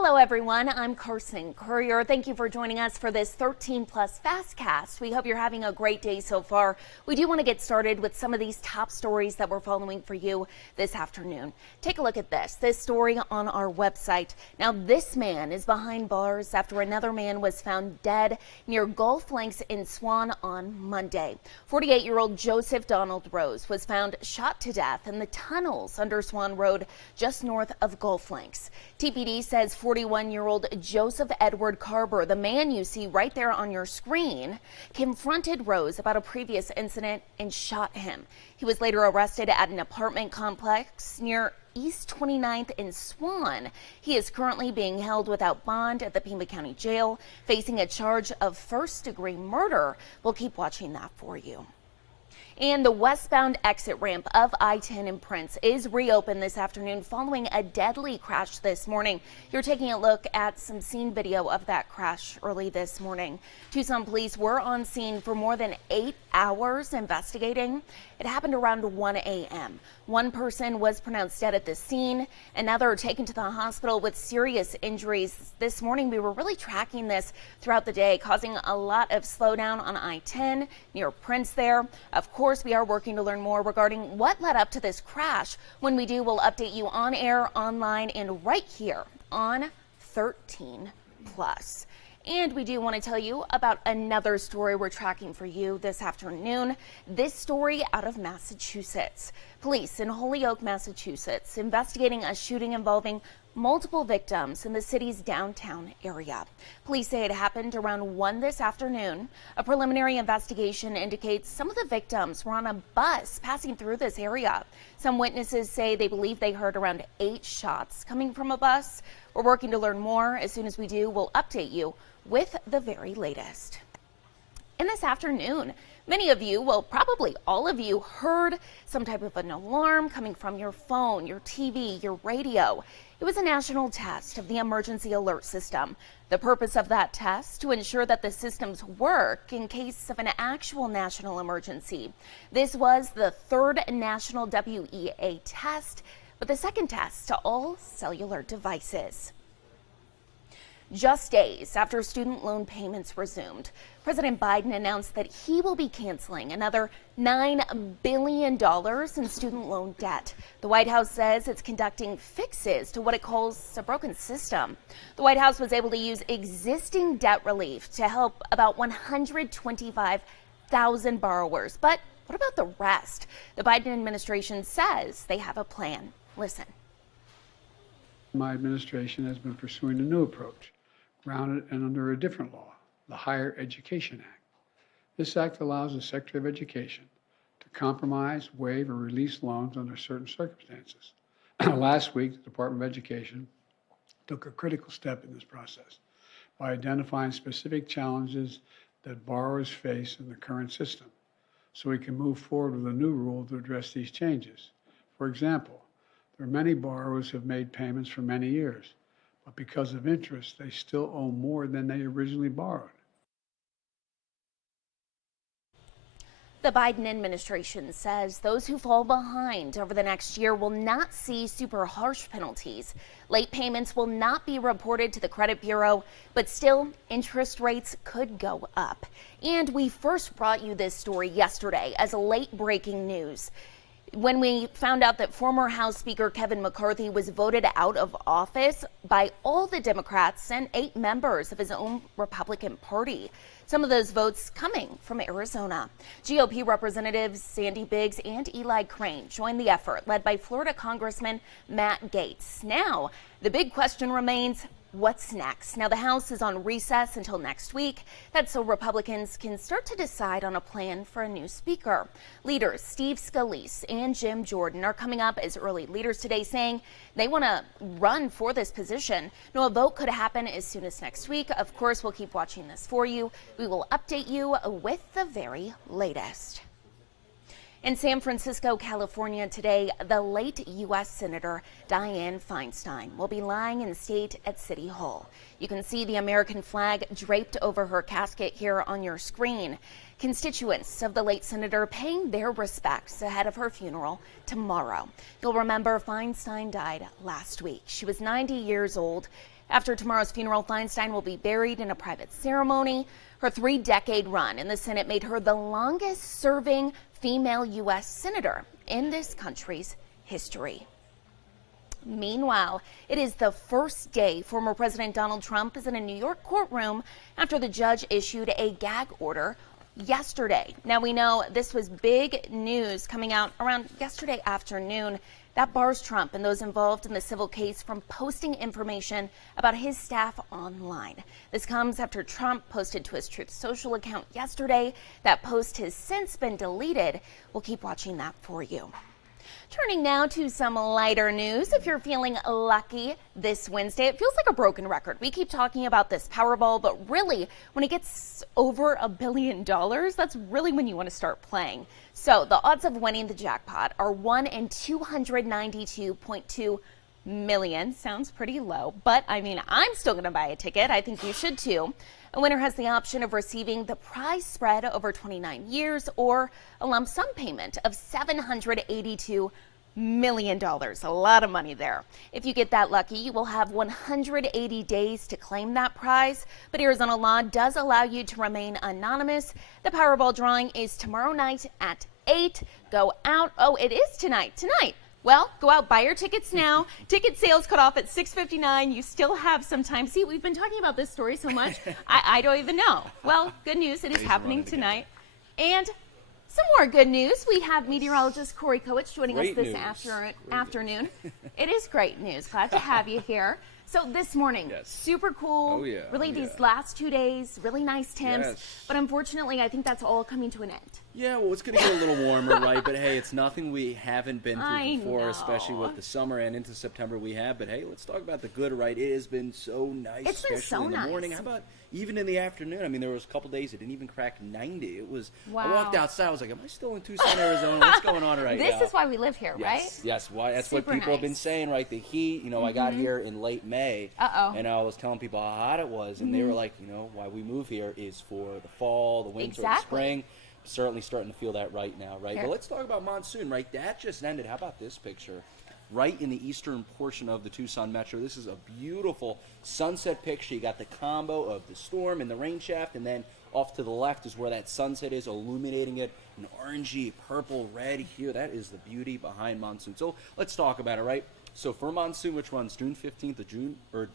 Hello everyone, I'm Carson Courier. Thank you for joining us for this 13 Plus FastCast. We hope you're having a great day so far. We do want to get started with some of these top stories that we're following for you this afternoon. Take a look at this story on our website. Now this man is behind bars after another man was found dead near Gulf Links in Swan on Monday. 48-year-old Joseph Donald Rose was found shot to death in the tunnels under Swan Road just north of Gulf Links. TPD says 41-year-old Joseph Edward Carver, the man you see right there on your screen, confronted Rose about a previous incident and shot him. He was later arrested at an apartment complex near East 29th in Swan. He is currently being held without bond at the Pima County Jail, facing a charge of first-degree murder. We'll keep watching that for you. And the westbound exit ramp of I-10 in Prince is reopened this afternoon following a deadly crash this morning. You're taking a look at some scene video of that crash early this morning. Tucson police were on scene for more than 8 hours investigating. It happened around 1 a.m. One person was pronounced dead at the scene, another taken to the hospital with serious injuries. This morning we were really tracking this throughout the day, causing a lot of slowdown on I-10 near Prince there. Of course, we are working to learn more regarding what led up to this crash. When we do, we'll update you on air, online, and right here on 13 Plus. And we do want to tell you about another story we're tracking for you this afternoon. This story out of Massachusetts. Police in Holyoke, Massachusetts, investigating a shooting involving multiple victims in the city's downtown area. Police say it happened around 1 this afternoon. A preliminary investigation indicates some of the victims were on a bus passing through this area. Some witnesses say they believe they heard around 8 shots coming from a bus. We're working to learn more. As soon as we do, we'll update you with the very latest. And this afternoon, many of you, well, probably all of you, heard some type of an alarm coming from your phone, your TV, your radio. It was a national test of the emergency alert system. The purpose of that test, to ensure that the systems work in case of an actual national emergency. This was the third national WEA test, but the second test to all cellular devices. Just days after student loan payments resumed, President Biden announced that he will be canceling another $9 billion in student loan debt. The White House says it's conducting fixes to what it calls a broken system. The White House was able to use existing debt relief to help about 125,000 borrowers. But what about the rest? The Biden administration says they have a plan. Listen. My administration has been pursuing a new approach, grounded and under a different law, the Higher Education Act. This act allows the Secretary of Education to compromise, waive, or release loans under certain circumstances. Last week, the Department of Education took a critical step in this process by identifying specific challenges that borrowers face in the current system, so we can move forward with a new rule to address these changes. For example, there are many borrowers who have made payments for many years, but because of interest, they still owe more than they originally borrowed. The Biden administration says those who fall behind over the next year will not see super harsh penalties. Late payments will not be reported to the credit bureau, but still, interest rates could go up. And we first brought you this story yesterday as late breaking news, when we found out that former House Speaker Kevin McCarthy was voted out of office by all the Democrats and 8 members of his own Republican Party. Some of those votes coming from Arizona. GOP Representatives Sandy Biggs and Eli Crane joined the effort, led by Florida Congressman Matt Gaetz. Now, the big question remains, what's next? Now, the House is on recess until next week. That's so Republicans can start to decide on a plan for a new speaker. Leaders Steve Scalise and Jim Jordan are coming up as early leaders today, saying they want to run for this position. Now, a vote could happen as soon as next week. Of course, we'll keep watching this for you. We will update you with the very latest. In San Francisco, California today, the late U.S. Senator Dianne Feinstein will be lying in state at City Hall. You can see the American flag draped over her casket here on your screen. Constituents of the late senator paying their respects ahead of her funeral tomorrow. You'll remember Feinstein died last week. She was 90 years old. After tomorrow's funeral, Feinstein will be buried in a private ceremony. Her 3-decade run in the Senate made her the longest serving female U.S. senator in this country's history. Meanwhile, it is the first day former President Donald Trump is in a New York courtroom after the judge issued a gag order yesterday. Now, we know this was big news coming out around yesterday afternoon. That bars Trump and those involved in the civil case from posting information about his staff online. This comes after Trump posted to his Truth Social account yesterday. That post has since been deleted. We'll keep watching that for you. Turning now to some lighter news. If you're feeling lucky this Wednesday, it feels like a broken record. We keep talking about this Powerball, but really, when it gets over $1 billion, that's really when you want to start playing. So the odds of winning the jackpot are 1 in 292.2 million. Sounds pretty low, but I mean, I'm still going to buy a ticket. I think you should too. A winner has the option of receiving the prize spread over 29 years or a lump sum payment of $782 million. A lot of money there. If you get that lucky, you will have 180 days to claim that prize. But Arizona law does allow you to remain anonymous. The Powerball drawing is tomorrow night at 8. Go out. Oh, it is tonight. Well, go out, buy your tickets now. Ticket sales cut off at 6:59. You still have some time. See, we've been talking about this story so much, I don't even know. Well, good news, it is happening tonight. And some more good news. We have meteorologist Corey Kowich joining us this afternoon. It is great news. Glad to have you here. So this morning, super cool. Really these last 2 days, really nice temps. But unfortunately, I think that's all coming to an end. Yeah, well, it's going to get a little warmer, right? But hey, it's nothing we haven't been through before, especially with the summer and into September we have. But hey, let's talk about the good, right? It has been so nice, especially in the morning. How about even in the afternoon? I mean, there was a couple days it didn't even crack 90. It was, I walked outside, I was like, am I still in Tucson, Arizona? What's going on now? This is why we live here, right? Yes, why? That's what people have been saying, right? The heat, I got here in late May, and I was telling people how hot it was, and they were like, why we move here is for the fall, the winter, the spring. Certainly starting to feel that right now, right? But let's talk about monsoon, right? That just ended. How about this picture? Right in the eastern portion of the Tucson Metro. This is a beautiful sunset picture. You got the combo of the storm and the rain shaft, and then off to the left is where that sunset is, illuminating it in orangey, purple, red here. That is the beauty behind monsoon. So let's talk about it, right? So for monsoon, which runs June 15th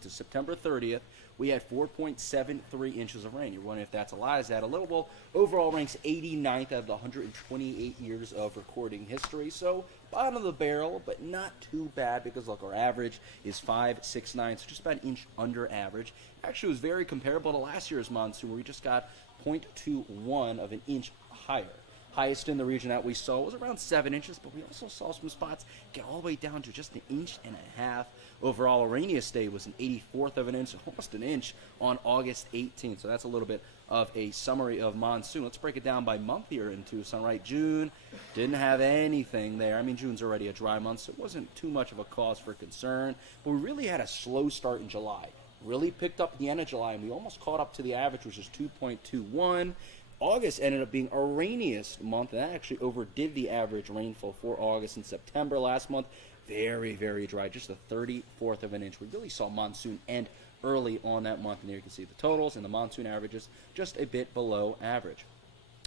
to September 30th, we had 4.73 inches of rain. You're wondering if that's a lot. Is that a little? Well, overall ranks 89th out of the 128 years of recording history. So bottom of the barrel, but not too bad because, look, our average is 5.69, so just about an inch under average. Actually, it was very comparable to last year's monsoon, where we just got 0.21 of an inch higher. Highest in the region that we saw was around 7 inches, but we also saw some spots get all the way down to just an inch and a half. Overall, a rainiest day was an 84th of an inch, almost an inch on August 18th. So that's a little bit of a summary of monsoon. Let's break it down by month here in Tucson, right? June didn't have anything there. I mean, June's already a dry month, so it wasn't too much of a cause for concern. But we really had a slow start in July. Really picked up at the end of July, and we almost caught up to the average, which is 2.21. August ended up being our rainiest month, and that actually overdid the average rainfall for August and September last month. Very, very dry, just a 34th of an inch. We really saw monsoon end early on that month, and there you can see the totals and the monsoon averages just a bit below average.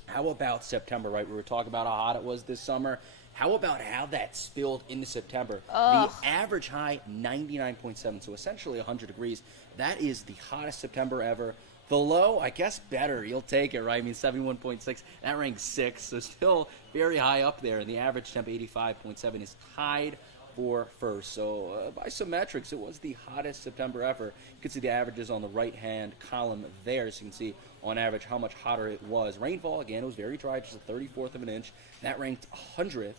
How about September, right? We were talking about how hot it was this summer. How about how that spilled into September? The average high, 99.7, so essentially 100 degrees. That is the hottest September ever. The low, I guess better. You'll take it, right? I mean, 71.6. That ranks 6, so still very high up there. And the average temp, 85.7, is tied for first. So by some metrics, it was the hottest September ever. You can see the averages on the right-hand column there, so you can see on average how much hotter it was. Rainfall, again, it was very dry, just a 34th of an inch. That ranked 100th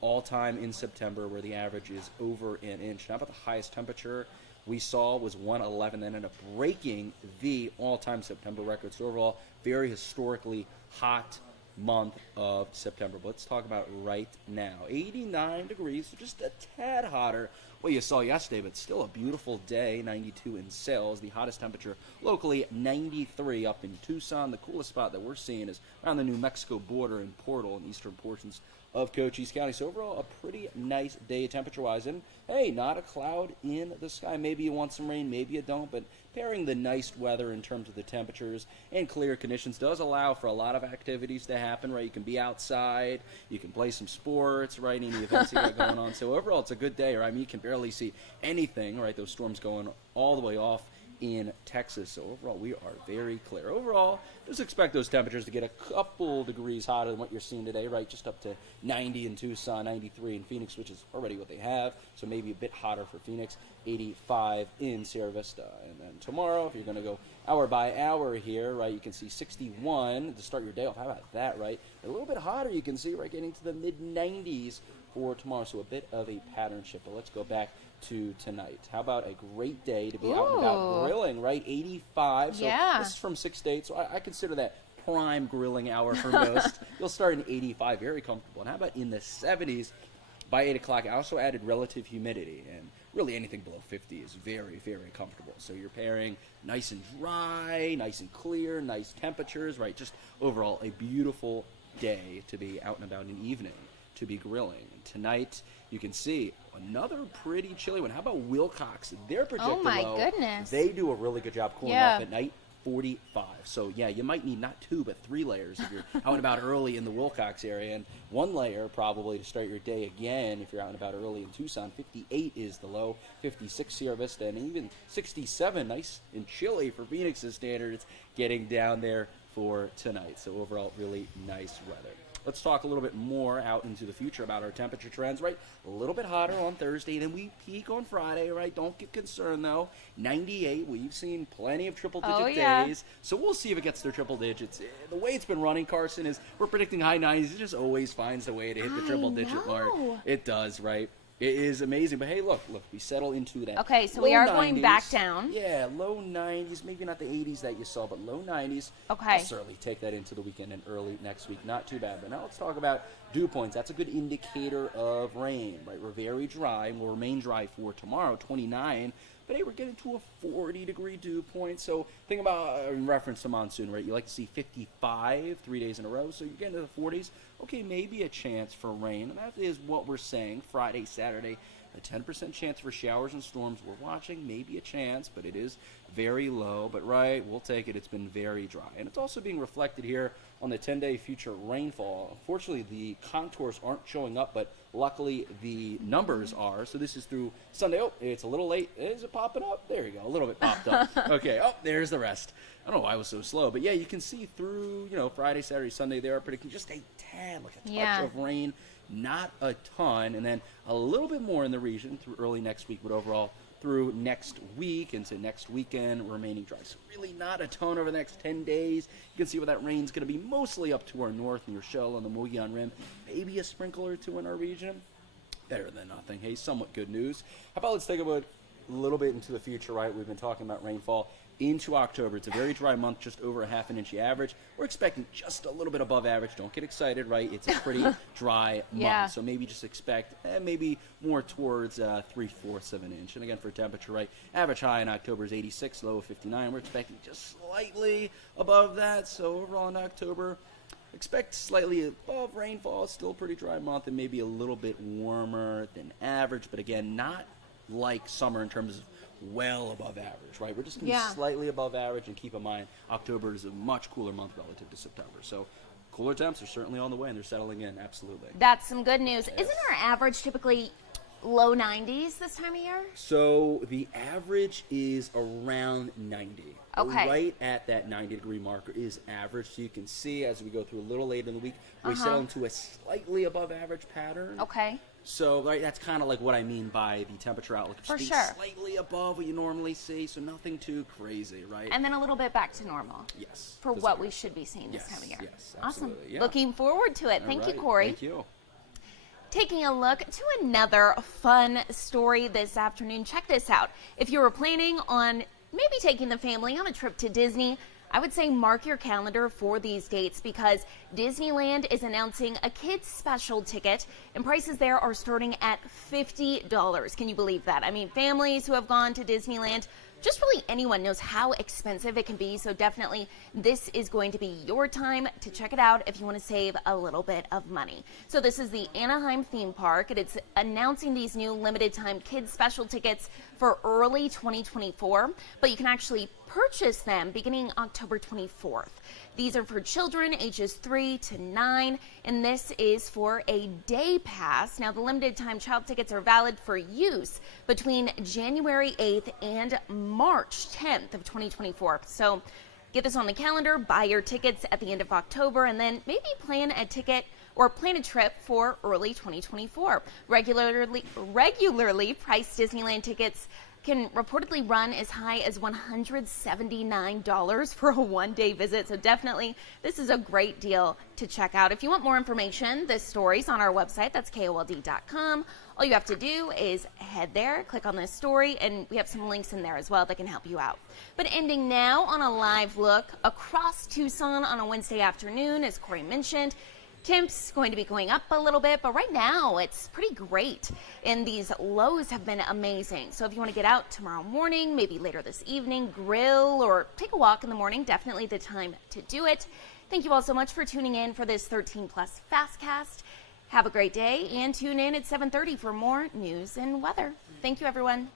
all-time in September, where the average is over an inch. Now, about the highest temperature we saw was 111, then ended up breaking the all-time September record. So overall, very historically hot month of September. But let's talk about right now. 89 degrees, so just a tad hotter what you saw yesterday, but still a beautiful day. 92 in Sales. The hottest temperature locally, 93 up in Tucson. The coolest spot that we're seeing is around the New Mexico border in Portal and eastern portions of Cochise County. So overall, a pretty nice day temperature-wise. And, hey, not a cloud in the sky. Maybe you want some rain, maybe you don't. But pairing the nice weather in terms of the temperatures and clear conditions does allow for a lot of activities to happen, right? You can be outside. You can play some sports, right? Any events you got going on. So overall, it's a good day, right? I mean, you can barely see anything, right? Those storms going all the way off in Texas. So overall, we are very clear. Overall, just expect those temperatures to get a couple degrees hotter than what you're seeing today, right? Just up to 90 in Tucson, 93 in Phoenix, which is already what they have. So maybe a bit hotter for Phoenix, 85 in Sierra Vista. And then tomorrow, if you're going to go hour by hour here, right, you can see 61 to start your day off. How about that, right? A little bit hotter, you can see, right, getting to the mid-90s for tomorrow. So a bit of a pattern shift. But let's go back to tonight. How about a great day to be out and about grilling, right? 85. So this is from 6 to 8. So I consider that prime grilling hour for most. You'll start in 85, very comfortable. And how about in the 70s by 8 o'clock? I also added relative humidity, and really anything below 50 is very, very comfortable. So you're pairing nice and dry, nice and clear, nice temperatures, right? Just overall a beautiful day to be out and about in the evening to be grilling. And tonight, you can see another pretty chilly one. How about Wilcox? They're projected low. Oh my goodness. They do a really good job cooling off at night. 45. So yeah, you might need not 2 but 3 layers if you're out and about early in the Wilcox area, and 1 layer probably to start your day again if you're out and about early in Tucson. 58 is the low, 56 Sierra Vista, and even 67, nice and chilly for Phoenix's standards, getting down there for tonight. So overall, really nice weather. Let's talk a little bit more out into the future about our temperature trends, right? A little bit hotter on Thursday, then we peak on Friday, right? Don't get concerned, though. 98, we've seen plenty of triple-digit days, so we'll see if it gets to triple digits. The way it's been running, Carson, is we're predicting high 90s. It just always finds a way to hit the triple-digit mark. It does, right? It is amazing. But, hey, look, we settle into that. Okay, so we are going back down. Yeah, low 90s, maybe not the 80s that you saw, but low 90s. Okay. I'll certainly take that into the weekend and early next week. Not too bad. But now let's talk about dew points. That's a good indicator of rain, right? We're very dry, and we'll remain dry for tomorrow, 29. But, hey, we're getting to a 40-degree dew point. So think about, in reference to monsoon, right? You like to see 55 3 days in a row. So you're getting to the 40s. Okay, maybe a chance for rain. And that is what we're saying. Friday, Saturday, a 10% chance for showers and storms. We're watching, maybe a chance, but it is very low. But, right, we'll take it. It's been very dry. And it's also being reflected here on the 10-day future rainfall. Unfortunately, the contours aren't showing up, but luckily the numbers are. So this is through Sunday. Oh, it's a little late. Is it popping up? There you go. A little bit popped up. Okay. Oh, there's the rest. I don't know why I was so slow. But, yeah, you can see through, Friday, Saturday, Sunday, they are predicting just a tad, like a touch of rain. Not a ton. And then a little bit more in the region through early next week. But overall, through next week into next weekend, remaining dry. So really not a ton over the next 10 days. You can see where that rain's going to be mostly up to our north near Shell on the Mogollon Rim. Maybe a sprinkle or 2 in our region. Better than nothing. Hey, somewhat good news. How about let's take a little bit into the future, right? We've been talking about rainfall into October. It's a very dry month, just over a half an inch average. We're expecting just a little bit above average. Don't get excited, right? It's a pretty dry month. So maybe just expect maybe more towards 3/4 of an inch. And again, for temperature, right? Average high in October is 86, low of 59. We're expecting just slightly above that. So overall in October, expect slightly above rainfall. Still a pretty dry month and maybe a little bit warmer than average. But again, not like summer in terms of well above average, right? We're just going to be slightly above average, and keep in mind, October is a much cooler month relative to September. So cooler temps are certainly on the way, and they're settling in, absolutely. That's some good news. Yes. Isn't our average typically low 90s this time of year? So the average is around 90. Okay. Right at that 90-degree marker is average. So you can see as we go through a little later in the week, we settle into a slightly above average pattern. Okay. So, right, that's kind of like what I mean by the temperature outlook. For Just sure. Slightly above what you normally see, so nothing too crazy, right? And then a little bit back to normal. Yes. For what we should be seeing this time of year. Yes, awesome. absolutely. Yeah. Looking forward to it. Thank you, Corey. Thank you. Taking a look to another fun story this afternoon. Check this out. If you were planning on maybe taking the family on a trip to Disney, I would say mark your calendar for these dates because Disneyland is announcing a kids special ticket and prices there are starting at $50. Can you believe that? I mean, families who have gone to Disneyland, just really anyone knows how expensive it can be. So definitely this is going to be your time to check it out if you want to save a little bit of money. So this is the Anaheim theme park and it's announcing these new limited time kids special tickets for early 2024, but you can actually purchase them beginning October 24th. These are for children ages 3 to 9, and this is for a day pass. Now, the limited time child tickets are valid for use between January 8th and March 10th of 2024. So get this on the calendar, buy your tickets at the end of October, and then maybe plan a trip for early 2024. Regularly priced Disneyland tickets can reportedly run as high as $179 for a one-day visit. So definitely, this is a great deal to check out. If you want more information, this story's on our website. That's KOLD.com. All you have to do is head there, click on this story, and we have some links in there as well that can help you out. But ending now on a live look across Tucson on a Wednesday afternoon, as Corey mentioned. Temps going to be going up a little bit, but right now it's pretty great. And these lows have been amazing. So if you want to get out tomorrow morning, maybe later this evening, grill or take a walk in the morning, definitely the time to do it. Thank you all so much for tuning in for this 13 Plus FastCast. Have a great day and tune in at 7:30 for more news and weather. Thank you, everyone.